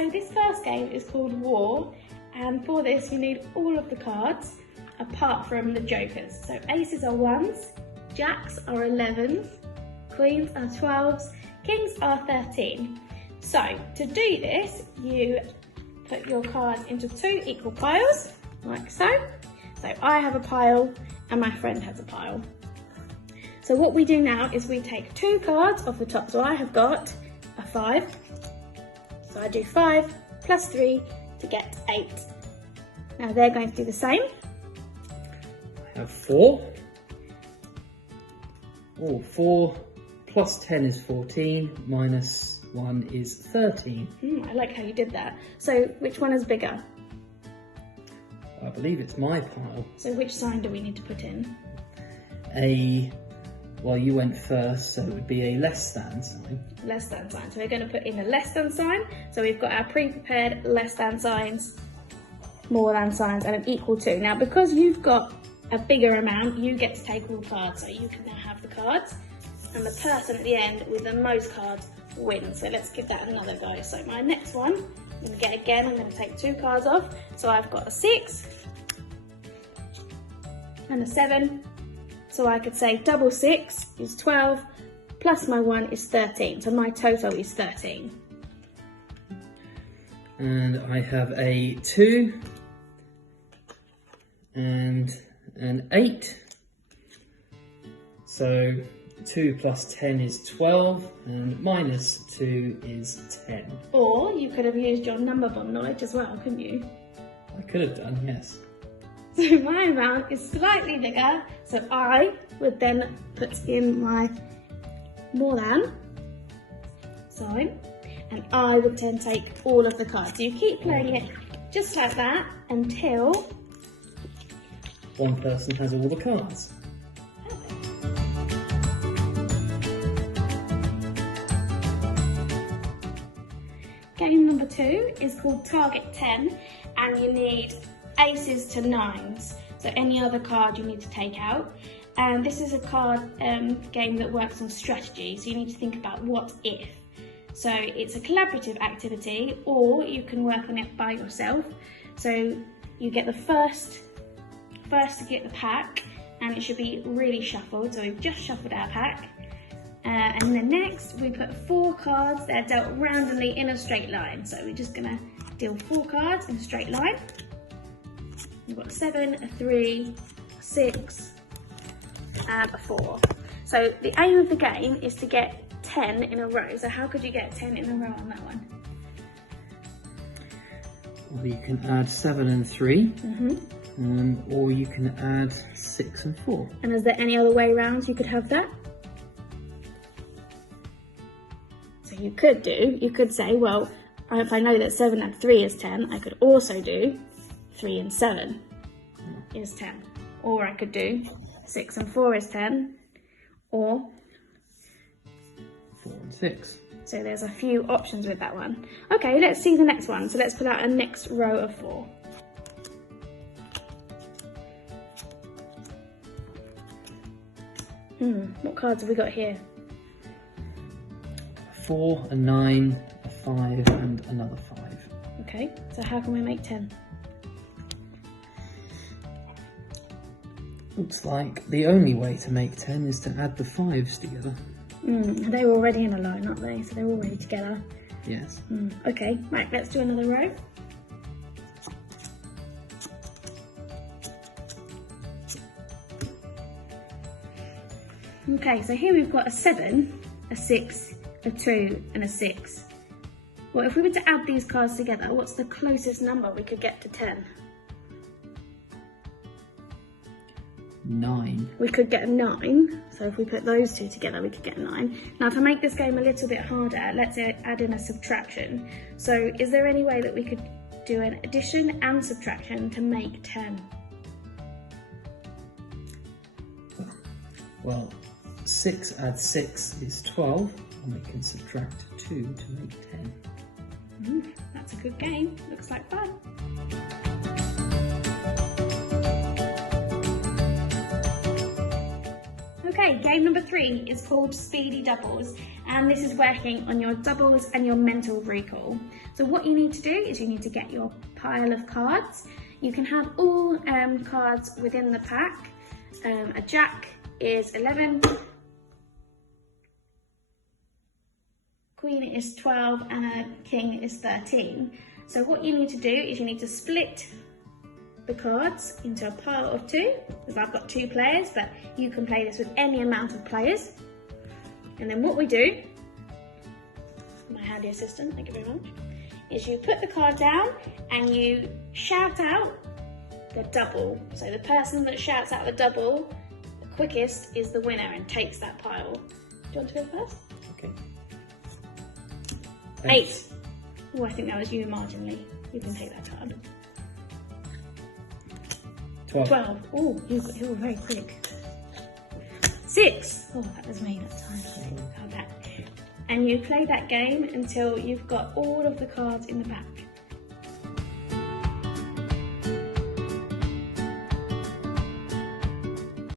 So this first game is called War, and for this you need all of the cards apart from the jokers. So aces are 1s, jacks are 11s, queens are 12s, kings are 13. So to do this, you put your cards into 2 equal piles, like so. So I have a pile and my friend has a pile. So what we do now is we take 2 cards off the top. So I have got a 5. So I do 5 plus 3 to get 8. Now they're going to do the same. I have 4. Oh, 4 plus 10 is 14, minus 1 is 13. I like how you did that. So which one is bigger? I believe it's my pile. So which sign do we need to put in? Well, you went first, so it would be a less than sign. Less than sign. So we're going to put in a less than sign. So we've got our pre-prepared less than signs, more than signs, and an equal to. Now, because you've got a bigger amount, you get to take all the cards. So you can now have the cards, and the person at the end with the most cards wins. So let's give that another go. So my next one, I'm going to get again, I'm going to take 2 cards off. So I've got a 6 and a 7. So I could say double 6 is 12, plus my 1 is 13. So my total is 13. And I have a 2 and an 8. So 2 plus 10 is 12 and minus 2 is 10. Or you could have used your number bond knowledge as well, couldn't you? I could have done, yes. So my amount is slightly bigger, so I would then put in my more than sign, and I would then take all of the cards. So you keep playing it just like that until one person has all the cards. Game number 2 is called TargetTen, and you need aces to 9s. So any other card you need to take out. And this is a card game that works on strategy. So you need to think about what if. So it's a collaborative activity, or you can work on it by yourself. So you get the first to get the pack, and it should be really shuffled. So we've just shuffled our pack. And then next we put 4 cards that are dealt randomly in a straight line. So we're just gonna deal 4 cards in a straight line. We've got a 7, a 3, a 6, and a 4. So the aim of the game is to get 10 in a row. So how could you get 10 in a row on that one? Well, you can add 7 and 3, or you can add 6 and 4. And is there any other way around you could have that? So you could say, well, if I know that 7 and 3 is 10, I could also do 3 and 7 is 10. Or I could do 6 and 4 is 10, or 4 and 6. So there's a few options with that one. Okay, let's see the next one. So let's put out a next row of 4. What cards have we got here? 4, a 9, a 5, and another 5. Okay, so how can we make 10? Looks like the only way to make 10 is to add the 5s together. They were already in a line, aren't they? So they're already together. Yes. Okay, right, let's do another row. Okay, so here we've got a 7, a 6, a 2, and a 6. Well, if we were to add these cards together, what's the closest number we could get to 10? 9. We could get a 9, so if we put those two together, we could get a 9. Now, to make this game a little bit harder, let's add in a subtraction. So, is there any way that we could do an addition and subtraction to make 10? Well, 6 add 6 is 12, and we can subtract 2 to make 10. That's a good game. Looks like fun. Okay, game number 3 is called Speedy Doubles, and this is working on your doubles and your mental recall. So what you need to do is you need to get your pile of cards. You can have all cards within the pack. A jack is 11, queen is 12, and a king is 13. So what you need to do is you need to split the cards into a pile of 2, because I've got 2 players, but you can play this with any amount of players. And then what we do, my handy assistant, thank you very much, is you put the card down and you shout out the double. So the person that shouts out the double the quickest is the winner and takes that pile. Do you want to go first? Okay. 8. Oh, I think that was you marginally. You can take that card. 12. Oh, you were very quick. 6. Oh, that was me that time. Okay. And you play that game until you've got all of the cards in the back.